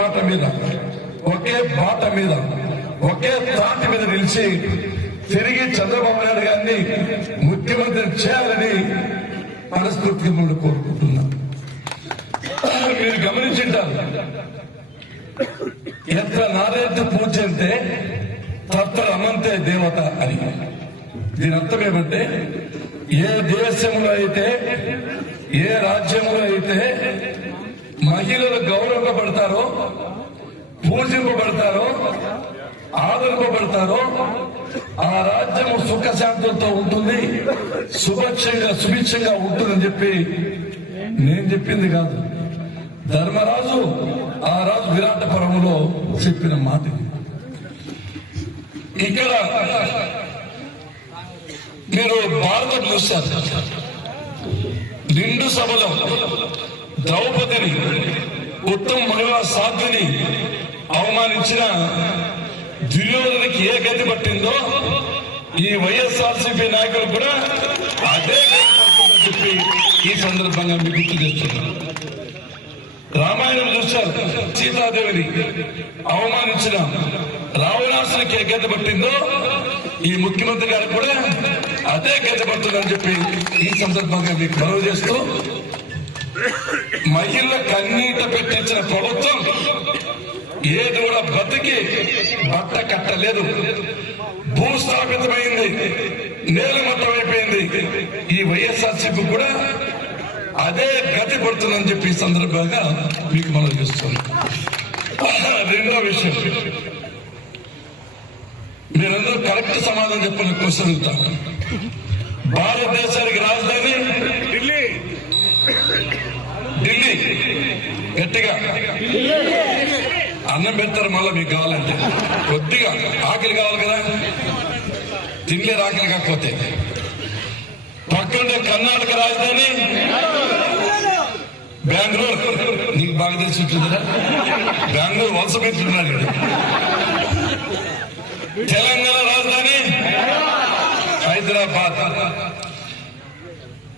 మాట మీద, ఒకే బాట మీద, ఒకే తాటి మీద నిలిచి తిరిగి చంద్రబాబు నాయుడు గారిని ముఖ్యమంత్రి చేయాలని మనస్ఫూర్తిగా మనం కోరుకుంటున్నాం. మీరు గమనించుంటారు, ఎంత నారాయణ పూజ అంటే తత్ర అమంతే దేవత అని. దీని అర్థం ఏమంటే, ఏ దేశంలో అయితే, ఏ రాజ్యంలో అయితే మహిళలు గౌరవింపబడతారో, పూజింపబడతారో, ఆదరింపబడతారో ఆ రాజ్యము సుఖశాంతులతో ఉంటుంది, సుభిక్షంగా ఉంటుందని చెప్పి నేను చెప్పింది కాదు, ధర్మరాజు ఆ రాజు విరాటపురంలో చెప్పిన మాట. ఇక్కడ మీరు భారతం చూశారు, నిండు సభలో ద్రౌపదిని, ఉత్తమ మహిళా సాధ్విని అవమానించిన దుర్యోధనకి ఏ గతి పట్టిందో ఈ వైఎస్ఆర్సీపీ నాయకులు కూడా అదే గతి పడుతుందని చెప్పి ఈ సందర్భంగా మీకు గుర్తు చేస్తున్నారు. రామాయణం చూశారు, సీతాదేవిని అవమానించిన రావణాసునికి ఏ గతి పట్టిందో ఈ ముఖ్యమంత్రి గారు కూడా అదే గతి పడుతుందని చెప్పి ఈ సందర్భంగా మీకు మనవి చేస్తూ, మహిళ కన్నీట పెట్టించిన ప్రభుత్వం ఏది కూడా బతికి బట్ట కట్టలేదు, భూస్థాపితమైంది, నేలమట్టమైపోయింది. ఈ వైఎస్ఆర్సీపీ కూడా అదే గతి పడుతుందని చెప్పి ఈ సందర్భంగా మీకు మనం చూస్తున్నాం. రెండో విషయం, మీరందరూ కరెక్ట్ సమాధానం చెప్పని క్వశ్చన్ అడుగుతాం. భారతదేశానికి రాజధాని ఢిల్లీ. ఢిల్లీ గట్టిగా అన్నం పెడతారు, మళ్ళీ మీకు కావాలంటే కొద్దిగా ఆకలి కావాలి కదా, తినలేరు ఆకలి కాకపోతే. పక్కనే కర్ణాటక రాజధాని బెంగళూరు. నీకు బాగా తెలిసి ఉంటుందా, బెంగళూరు వలస పెట్టున్నాడు. తెలంగాణ రాజధాని హైదరాబాద్.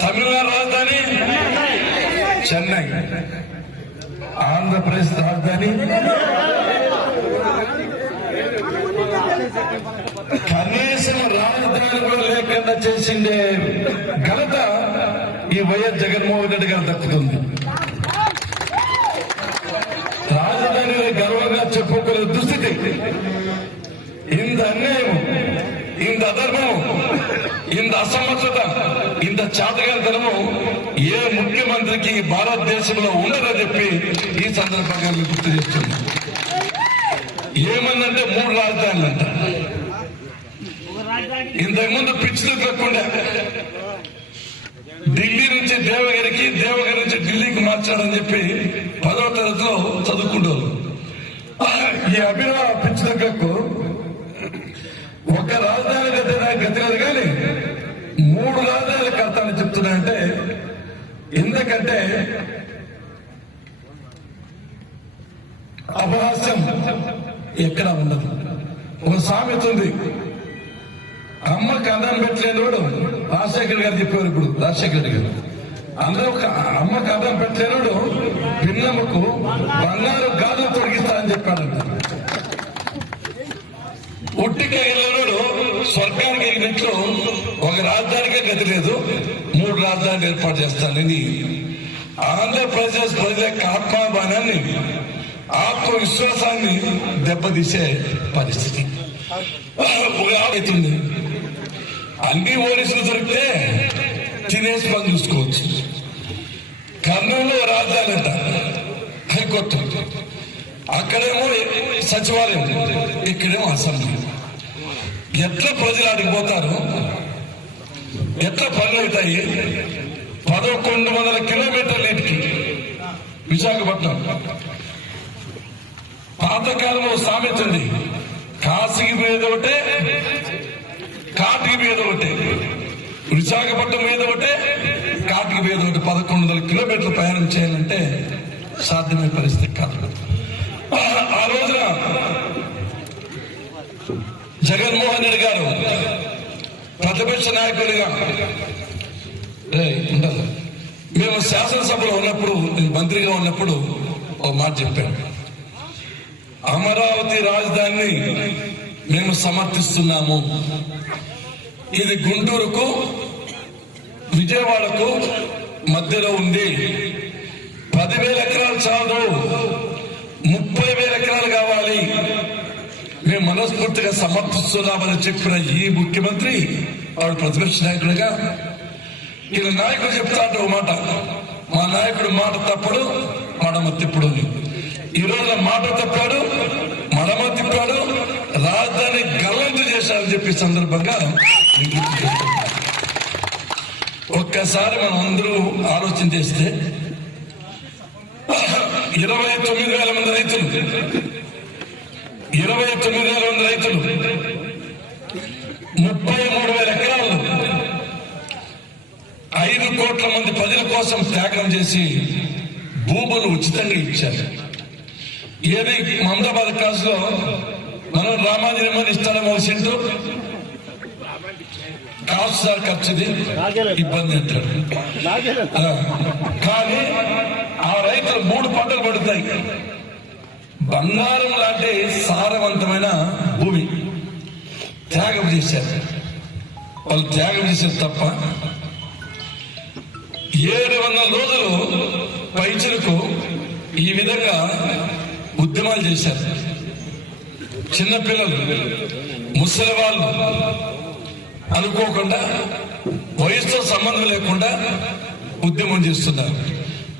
తమిళనాడు రాజధాని చెన్నై. ఆంధ్రప్రదేశ్ రాజధాని కనీసం రాజధాని కూడా లేకుండా చేసిండే ఘనత ఈ వైఎస్ జగన్మోహన్ రెడ్డి గారు దక్కుతుంది. రాజధాని గర్వంగా చెప్పుకునే దుస్థితి, ఇంత అన్యాయం, ఇంత అధర్మం, ఇంత అసమర్థత, ఇంత చాతగానితనము ఏ ముఖ్యమంత్రికి భారతదేశంలో ఉండదని చెప్పి ఈ సందర్భంగా గుర్తు చేస్తుంది. ఏమందంటే 3 రాజధానులు అంట. ఇంతకుముందు పిచ్చులు కాకుండా ఢిల్లీ నుంచి దేవగిరికి, దేవగిరి నుంచి ఢిల్లీకి మార్చాడని చెప్పి 10వ తరగతిలో చదువుకుంటారు. ఈ అభినవ పిచ్చులకు ఒక రాజధాని గతి లేదు కానీ 3 రాజధానులు కడతానని చెప్తున్నాయంటే, ఎందుకంటే అపహాస్యం ఎక్కడ ఉండదు. ఒక సామెత ఉంది, అమ్మకి అన్నం పెట్టలేనివాడు రాజశేఖర్ గారు చెప్పేవారు. ఇప్పుడు రాజశేఖర్ గారు అందరూ ఒక అమ్మకి అన్నం పెట్టలేనివాడు పిన్నమ్మకు బంగారు గాజులు తొలగిస్తారని చెప్పాడంట. ఉట్టికి వెళ్ళినోడు స్వర్గానికి వెళ్ళినట్లు ఒక రాజధానికే గతి లేదు, 3 రాజధానులు ఏర్పాటు చేస్తానని ఆంధ్రప్రదేశ్ ప్రజల యొక్క ఆత్మాభిమానాన్ని, ఆత్మవిశ్వాసాన్ని దెబ్బతీసే పరిస్థితి అవుతుంది. అన్ని ఓడిసులు దొరికితే తినేసి పని చూసుకోవచ్చు. కర్నూలులో రాజధాని అంట హైకోర్టు, అక్కడేమో సచివాలయం, ఇక్కడేమో అసెంబ్లీ. ఎట్లా ప్రజలు అడిగిపోతారు, ఎట్లా పనులు అవుతాయి? 1100 కిలోమీటర్ల ఇంటికి విశాఖపట్నం. పాతకాలంలో సామెత ఉంది, కాశీకి మీద ఒకటే, కాటికి మీద ఒకటే, విశాఖపట్నం మీద ఒకటే, కాటికి మీద ఒకటి. 1100 కిలోమీటర్లు ప్రయాణం చేయాలంటే సాధ్యమైన పరిస్థితి కాదు. ఆ రోజున జగన్మోహన్ రెడ్డి గారు ప్రతిపక్ష నాయకుడిగా ఉండదు, మేము శాసనసభలో ఉన్నప్పుడు, మంత్రిగా ఉన్నప్పుడు ఒక మాట చెప్పాను, అమరావతి రాజధానిని మేము సమర్థిస్తున్నాము. ఇది గుంటూరుకు విజయవాడకు మధ్యలో ఉంది. 10,000 ఎకరాలు చాలు, 30,000 ఎకరాలు కావాలి. మేము మనస్ఫూర్తిగా సమర్థిస్తున్నామని చెప్పిన ఈ ముఖ్యమంత్రి వాడు ప్రతిపక్ష నాయకుడిగా ఈయన నాయకుడు చెప్తాడు ఒక మాట, మా నాయకుడు మాట తప్పుడు మడమ తిప్పుడు. ఈ రోజున మాట తప్పాడు, మడమ తిప్పాడు, రాజధాని గల్లంతు చేశారని చెప్పి సందర్భంగా ఒక్కసారి మనం అందరూ ఆలోచన చేస్తే 29,000 మంది రైతులు 29,000 మంది రైతులు 33,000 ఎకరాలు 5 కోట్ల మంది ప్రజల కోసం త్యాగం చేసి భూములు ఉచితంగా ఇచ్చారు. ఏది మమదాబాద్ క్లాస్ లో మనం రామాంజనేమని ఇస్తారేమో సెంటు కాదు సార్, ఖర్చుది ఇబ్బంది అంటారు. కానీ ఆ రైతులు 3 పంటలు పడుతాయి. బంగారం లాంటి సారవంతమైన భూమి త్యాగం చేశారు. వాళ్ళు త్యాగం చేశారు తప్ప 700 రోజులు పైచులకు ఈ విధంగా ఉద్యమాలు చేశారు. చిన్నపిల్లలు, ముసలి వాళ్ళు అనుకోకుండా వయసుతో సంబంధం లేకుండా ఉద్యమం చేస్తున్నారు.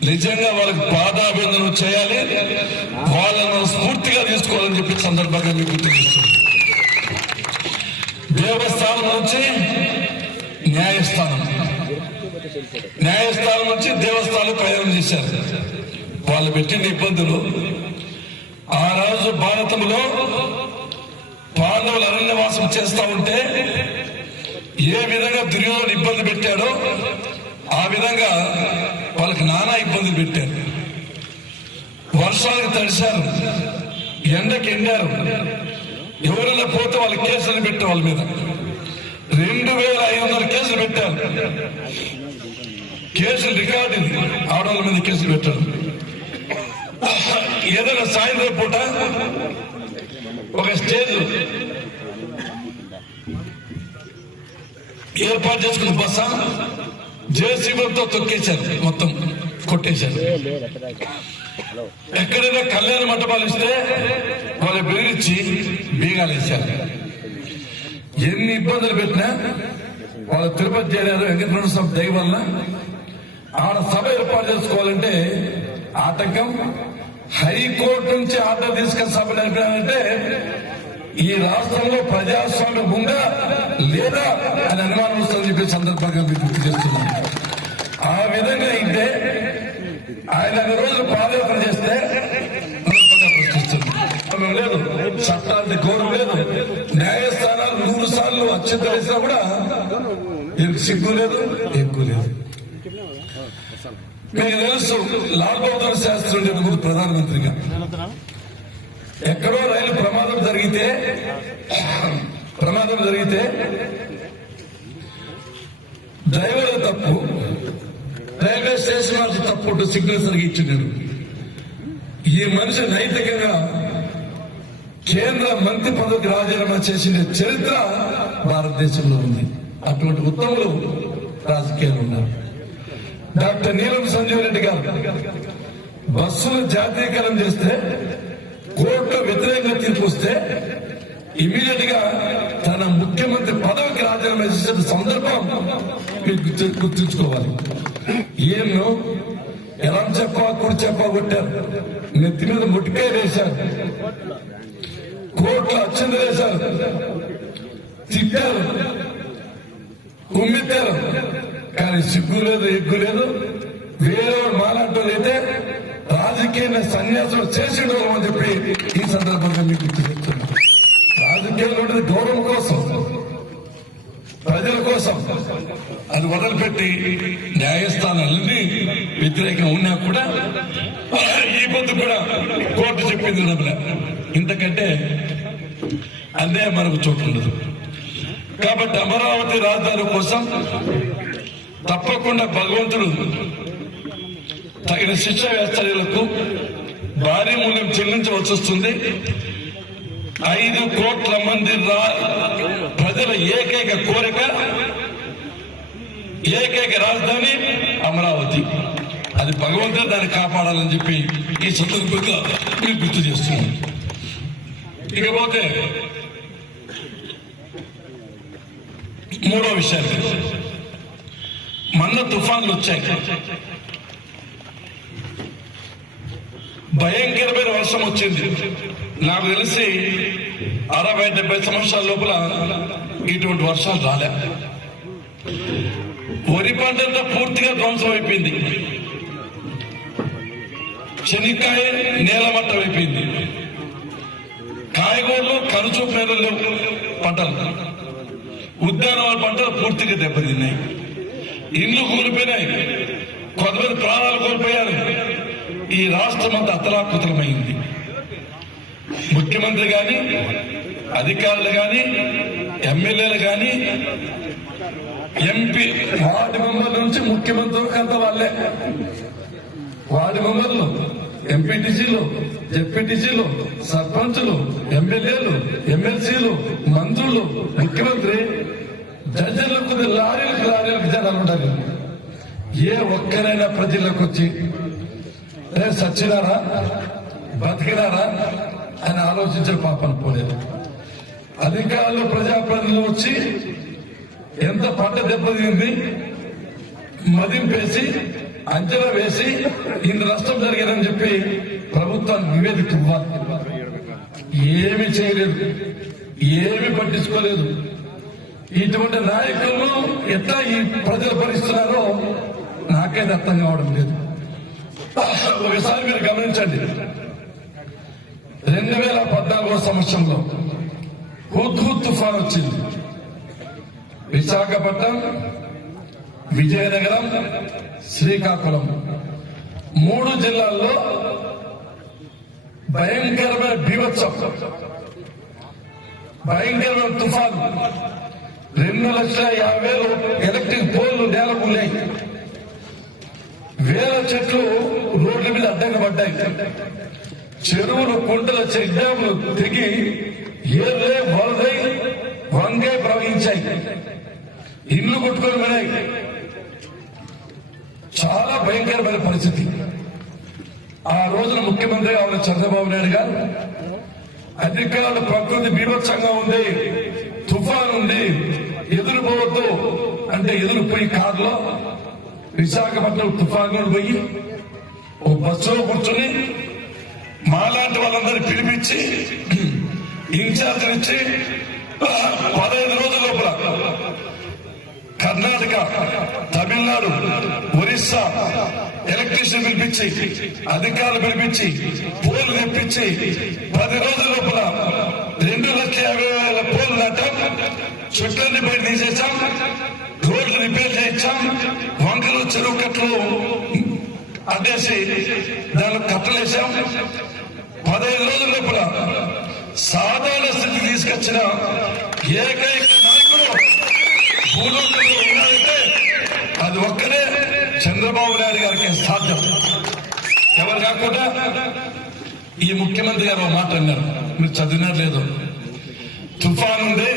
నిజంగా వాళ్ళకి పాదాభివందనం చేయాలి, వాళ్ళను స్ఫూర్తిగా తీసుకోవాలని చెప్పి సందర్భంగా మీకు గుర్తు చేస్తుంది. దేవస్థానం నుంచి న్యాయస్థానం, న్యాయస్థానం నుంచి దేవస్థానం ప్రయాణం చేశారు. వాళ్ళు పెట్టిన ఇబ్బందులు ఆ రోజు భారతంలో పాండవులు అరణ్యవాసం చేస్తా ఉంటే ఏ విధంగా దుర్యోధనుడు ఇబ్బంది పెట్టాడో ఆ విధంగా వాళ్ళకి నానా ఇబ్బందులు పెట్టారు. వర్షాలకు తడిశారు, ఎండకి ఎండారు. ఎవరైనా పోతే వాళ్ళ కేసులు పెట్టారు. వాళ్ళ మీద 2,500 కేసులు పెట్టారు. కేసులు రికార్డు, ఆడవాళ్ళ మీద కేసులు పెట్టారు. ఏదైనా సాయంత్రం పూట ఒక స్టేజ్ ఏర్పాటు చేసుకున్న బస్స జేసీబీతో తొక్కేశారు, మొత్తం కొట్టేశారు. ఎక్కడైనా కళ్యాణ మంటపాలు ఇస్తే వాళ్ళు బెదిరించి బీగాలు వేశారు. ఎన్ని ఇబ్బందులు పెట్టినా వాళ్ళు తిరుపతి చేరారు. వెంకటరమణ స్వామి దయ వల్ల ఆడ సభ ఏర్పాటు చేసుకోవాలంటే ఆటంకం. హైకోర్టు నుంచి ఆర్డర్ తీసుకుని సభ నడిపారంటే ఈ రాష్ట్రంలో ప్రజాస్వామ్యం ఉందా లేదా అని అనుమానం వస్తుందని చెప్పి సందర్భంగా మీకు గుర్తు చేస్తున్నాను. ఆ విధంగా అయితే ఆయన 2 రోజులు పాదయాత్ర చేస్తే ప్రశ్నిస్తుంది లేదు, చట్టానికి గౌరవం లేదు. న్యాయస్థానాలు 100 సార్లు అత్యంత వేసినా కూడా సిగ్గు లేదు, ఎక్కువ లేదు. మీకు తెలుసు, లాల్ బహదూర్ శాస్త్రి ఉండేటప్పుడు ప్రధానమంత్రిగా ఎక్కడో రైలు ప్రమాదం జరిగితే డ్రైవర్ తప్పు, రైల్వే స్టేషన్ నుంచి తప్పు సిగ్నల్ సరిగి ఇచ్చినాడు. ఈ మనిషి నైతికంగా కేంద్ర మంత్రి పదవికి రాజీనామా చేసిన చరిత్ర భారతదేశంలో ఉంది. అటువంటి ఉత్తములు రాజకీయాలు ఉన్నారు. డాక్టర్ నీలం సంజీవ్ రెడ్డి గారు బస్సులు జాతీయకరణ చేస్తే కోర్టులో వ్యతిరేకంగా తీర్పు వస్తే ఇమీడియట్ గా తన ముఖ్యమంత్రి పదవికి రాజీనామా చేసిన సందర్భం మీకు గుర్తుంచుకోవాలి. ఏమో ఎలా కుడి చెప్ప కొట్టారు, నెత్తి మీద ముట్టికాయ వేశారు, కోర్టులో అత్యంత వేశారు, తిట్టారు, కుమ్మెత్తారు. కానీ సిగ్గు లేదు, ఎగ్గు లేదు. వేరే మాలాంటి అయితే రాజకీయ సన్యాసం చేసిండు అని చెప్పి ఈ సందర్భంగా మీకు గుర్తు చెప్తున్నాను. రాజకీయాల్లో ఉండేది గౌరవం కోసం, ప్రజల కోసం. అది వదిలిపెట్టి న్యాయస్థానాలన్నీ వ్యతిరేకంగా ఉన్నా కూడా ఈ పొద్దు కూడా కోర్టు చెప్పింది డబ్బుల ఇంతకంటే అదే మనకు చోటు ఉండదు. కాబట్టి అమరావతి రాజధాని కోసం తప్పకుండా భగవంతుడు తగిన శిక్ష వేస్తాలకు భారీ మూల్యం చెల్లించవలసి వస్తుంది. 5 కోట్ల మంది ప్రజల ఏకైక కోరిక, ఏకైక రాజధాని అమరావతి. అది భగవంతుడు దాన్ని కాపాడాలని చెప్పి ఈ సందర్భంగా మీరు గుర్తు చేస్తున్నాను. ఇకపోతే మూడో విషయాలు, మొన్న తుఫాన్లు వచ్చాయి, భయంకరమైన వర్షం వచ్చింది. నాకు తెలిసి 60-70 సంవత్సరాల లోపల ఇటువంటి వర్షాలు రాలే. వరి పంటంతా పూర్తిగా ధ్వంసం అయిపోయింది. శనక్కాయ నేలమట్టం అయిపోయింది. కాయగూరలు కనుచూపు మేరలు పంటలు, ఉద్యానవన పంటలు పూర్తిగా దెబ్బతిన్నాయి. ఇల్లు కూలిపోయినాయి, కొంతమంది ప్రాణాలు కోల్పోయారు. ఈ రాష్ట్రం అంతా అతలాకుతలమైంది. ముఖ్యమంత్రి గాని, అధికారులు గాని, ఎమ్మెల్యేలు గాని, ఎంపీ, వార్డు మెంబర్ల నుంచి ముఖ్యమంత్రి అంత వాళ్ళే. వార్డు మెంబర్లు, ఎంపీటీసీలు, జెడ్పీటీసీలు, సర్పంచులు, ఎమ్మెల్యేలు, ఎమ్మెల్సీలు, మంత్రులు, ముఖ్యమంత్రి, జడ్జీలు, కొద్ది లారీలకు జనాలు ఉండాలి. ఏ ఒక్కరైనా ప్రజలకు వచ్చి సచ్చినారా బతికినారా అని ఆలోచించే పాపను పోలేదు. అధికారులు, ప్రజాప్రతినిధులు వచ్చి ఎంత పంట దెబ్బతింది మదింపేసి అంచనా వేసి ఇంత నష్టం జరిగిందని చెప్పి ప్రభుత్వానికి నివేదిక ఇవ్వాలి. ఏమి చేయలేదు, ఏమి పట్టించుకోలేదు. ఇటువంటి నాయకులను ఎట్లా ఈ ప్రజలు భరిస్తున్నారో నాకైతే అర్థం కావడం లేదు. ఒకసారి మీరు గమనించండి, 2014 సంవత్సరంలో హుద్హుద్ తుఫాన్ వచ్చింది. విశాఖపట్నం, విజయనగరం, శ్రీకాకుళం 3 జిల్లాల్లో భయంకరమైన బీభత్సం, భయంకరమైన తుఫాన్. 2,50,000 ఎలక్ట్రిక్ పోల్లు నేల కూలాయి. వేల చెట్లు రోడ్ల మీద అడ్డంగా పడ్డాయి. చెరువులు, కుంటల చెక్ డ్యాములు తెగి ఏర్లే వరదై వంగే ప్రవహించాయి. ఇల్లు కొట్టుకొని పడాయి. చాలా భయంకరమైన పరిస్థితి. ఆ రోజున ముఖ్యమంత్రి కావాలి చంద్రబాబు నాయుడు గారు, అధికారులు ప్రకృతి బీభత్సంగా ఉంది, తుఫాన్ ఉంది, ఎదురుపోవద్దు అంటే ఎదురుపోయి కారులో విశాఖపట్నం తుఫాను పోయి ఓ బస్సులో కూర్చొని మాలాంటి వాళ్ళందరినీ పిలిపించి ఇన్ఛార్జ్ ఇచ్చి 15 రోజుల లోపల కర్ణాటక, తమిళనాడు, ఒరిస్సా ఎలక్ట్రీషియన్ పిలిపించి, అధికారులు పిలిపించి, పోలు తెప్పించి 10 రోజుల లోపల 2,50,000 పోలు నాటాం. చుట్లన్నీ బయట తీసేసాం, రోడ్లు రిపేర్ చేయించాం, వంకలు, చెరువు కట్టలు అడ్డేసి దానికి కట్టలేసాం. 15 రోజుల లోపల సాధారణ స్థితి తీసుకొచ్చిన ఏకైక నాయకుడు భూలోకంలో ఉన్నారంటే అది ఒక్కరే చంద్రబాబు నాయుడు గారికి సాధ్యం. ఎవరు కాకుండా ఈ ముఖ్యమంత్రి గారు ఒక మాట అన్నారు, మీరు చదివినారు లేదు, తుఫాన్ ఉండే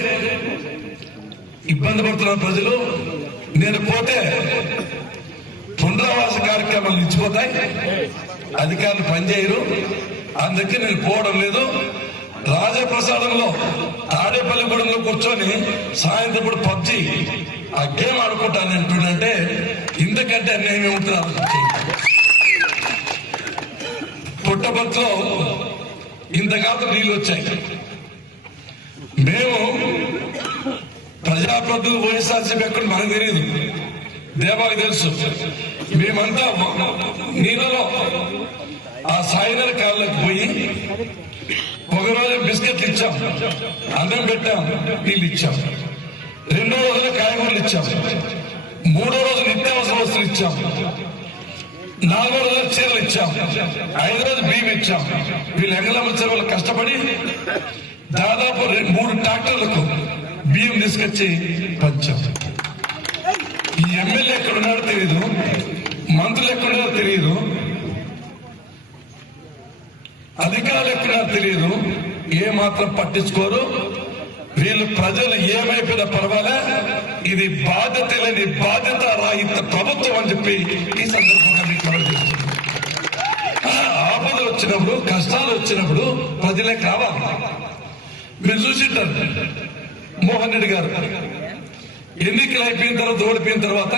ఇబ్బంది పడుతున్న ప్రజలు, నేను పోతే పునరావాస కార్యక్రమాలు నిలిచిపోతాయి, అధికారులు పనిచేయరు, అందుకే నేను పోవడం లేదు. రాజప్రసాదంలో తాడేపల్లిగూడెంలో కూర్చొని సాయంత్రం ఇప్పుడు పబ్జి ఆ గేమ్ ఆడుకుంటాను అంటుండే, ఇంతకంటే అన్యాయం ఉంటుంది. పుట్టపర్తిలో ఇంతకాలం నీళ్ళు వచ్చాయి. మేము ప్రజాప్రతినిధులు వైఎస్ఆర్సీపీ ఎక్కడ మనకు తెలియదు, దేవాలకు తెలుసు. మేమంతా నీళ్ళలో ఆ సాయినర్ కాళ్ళకి పోయి ఒకరోజు బిస్కెట్లు ఇచ్చాం, అన్నం పెట్టాం, నీళ్ళు ఇచ్చాం. 2వ రోజున కాయగూరలు ఇచ్చాం. 3వ రోజు నిత్యావసర వస్తువులు ఇచ్చాం. 4వ రోజు చీరలు ఇచ్చాం. 5వ రోజు బియ్యం ఇచ్చాం. వీళ్ళు ఎంగళమ్మ చెరువులు కష్టపడి దాదాపు 3 ట్రాక్టర్లకు బియ్యం తీసుకొచ్చి పంచాం. ఈ ఎమ్మెల్యే ఎక్కడున్నాడో తెలియదు, మంత్రులు ఎక్కడున్నారో తెలియదు. అధికారులు ఎక్కడ తెలియదు, ఏ మాత్రం పట్టించుకోరు. వీళ్ళు ప్రజలు ఏమైపోయినా పర్వాలే, ఇది బాధ్యత లేని బాధ్యత రాహిత ప్రభుత్వం అని చెప్పి ఈ సందర్భంగా మీకు మనం చేస్తున్నాం. ఆపద వచ్చినప్పుడు, కష్టాలు వచ్చినప్పుడు ప్రజలకు రావాలి. మీరు చూసింటారు మోహన్ రెడ్డి గారు ఎన్నికలు అయిపోయిన తర్వాత, ఓడిపోయిన తర్వాత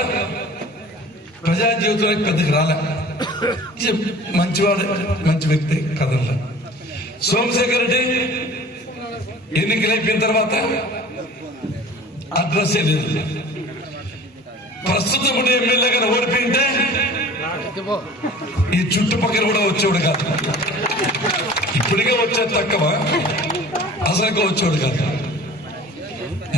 ప్రజా జీవితానికి పెద్దగా రాలే. మంచివాడు, మంచి వ్యక్తి కదలలే. సోమశేఖర్ రెడ్డి ఎన్నికలు అయిపోయిన తర్వాత అడ్రస్ లేదు. ప్రస్తుతం ఉండే ఎమ్మెల్యే గారు ఓడిపోయింటే ఈ చుట్టుపక్కల కూడా వచ్చేవాడు కాదు. ఇప్పటికే వచ్చేది తక్కువ, అసలుగా వచ్చేవాడు కాదు.